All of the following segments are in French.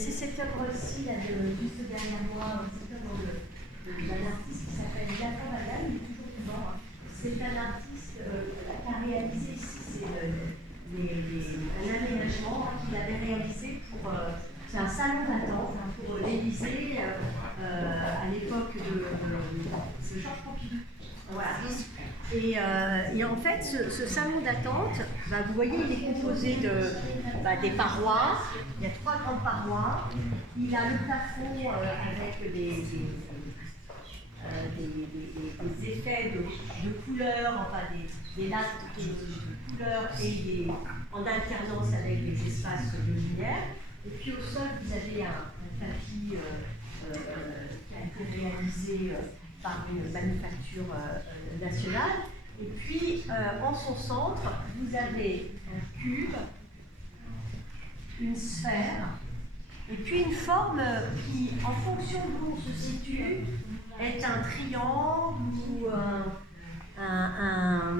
c'est cette œuvre-ci, juste derrière moi, cette œuvre d'un artiste qui s'appelle Jacques Madame, il est toujours vivant. C'est un artiste qui a réalisé ici, c'est un aménagement qu'il avait réalisé pour. C'est un salon d'attente pour l'Élysée à l'époque de Georges Pompidou. Voilà. Et en fait, ce salon d'attente, vous voyez, il est composé des parois. Il y a 3 grandes parois. Il a le plafond avec des effets de couleurs, enfin des lattes de couleurs et en alternance avec des espaces de lumière. Et puis au sol, vous avez un tapis qui a été réalisé par une manufacture nationale. Et puis en son centre, vous avez un cube, une sphère, et puis une forme qui, en fonction d'où on se situe, est un triangle ou un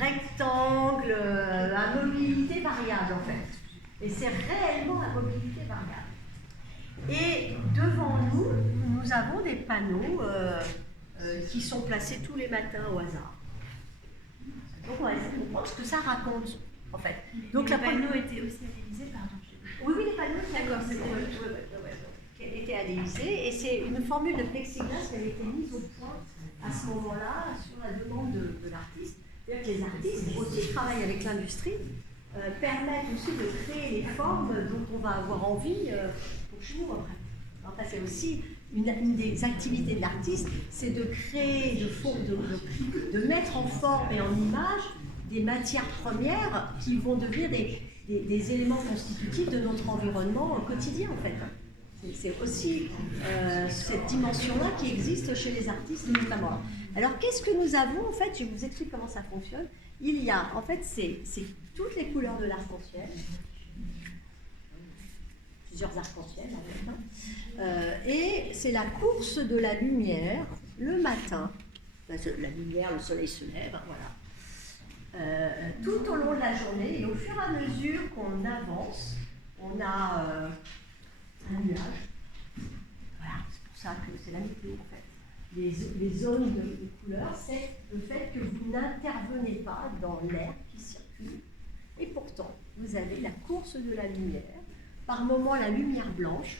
rectangle à mobilité variable en fait. Et c'est réellement à mobilité variable. Et devant nous, nous avons des panneaux qui sont placés tous les matins au hasard. Donc on va essayer de comprendre ce que ça raconte en fait. Donc les panneaux étaient aussi à l'Élysée, pardon. Oui, les panneaux, d'accord, qui étaient à l'Élysée, et c'est une formule de plexiglas qui avait été mise au point à ce moment-là sur la demande de l'artiste. C'est-à-dire que les artistes aussi travaillent avec l'industrie, permettent aussi de créer les formes dont on va avoir envie pour chez nous après. Enfin, c'est aussi une des activités de l'artiste, c'est de créer, de mettre en forme et en image des matières premières qui vont devenir des éléments constitutifs de notre environnement quotidien en fait. C'est aussi cette dimension-là qui existe chez les artistes notamment. Alors qu'est-ce que nous avons en fait? Je vous explique comment ça fonctionne. Il y a en fait c'est toutes les couleurs de l'arc-en-ciel, plusieurs arcs-en-ciel en fait, et c'est la course de la lumière le matin. La lumière, le soleil se lève, voilà. Tout au long de la journée, et au fur et à mesure qu'on avance, on a un nuage. Voilà, c'est pour ça que c'est la météo en fait. Les zones de couleurs, c'est le fait que vous n'intervenez pas dans l'air qui circule. Et pourtant, vous avez la course de la lumière, par moments la lumière blanche,